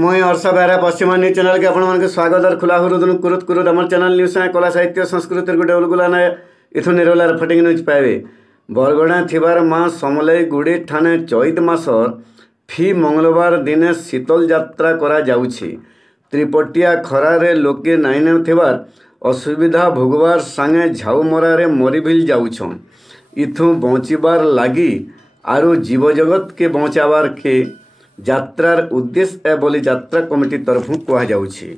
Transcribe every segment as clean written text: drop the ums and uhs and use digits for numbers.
मुई हर्ष बेहरा पश्चिम news channel के आपण स्वागत और खुला हृदय कुरुत कुरुत आम चैनल न्यूज कला साहित्य संस्कृति गोटे उलगुला ना इथु निरोलार फटिंग न्यूज पाइबे। बरगड़ा थिबार माँ समलई गुड़ी ठाणे चैत मासर फी मंगलवार दिने शीतल यात्रा करा जाउछि। त्रिपटिया खरारे लोके नाई नेउथिबार असुविधा भोगवार संगे झाउमरारे मरीभिल जाउछन। इथु बचिबार लागी आरु जीवजगत के बचावार के यात्रार उद्देश्य है बोली यात्रा कमिटी तरफ कह जाउछि।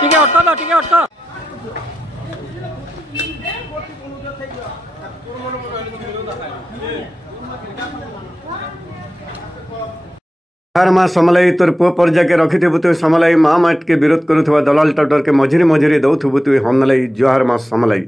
ठीक है अटका हर माँ समलई तोर पुओ पर्जा के रखिथबु तु समलई माँ माट के विरोध करुवा दलाल टाउटर के मझिरी मझिरी दौथबु तु हमलई जुहार माँ समलई।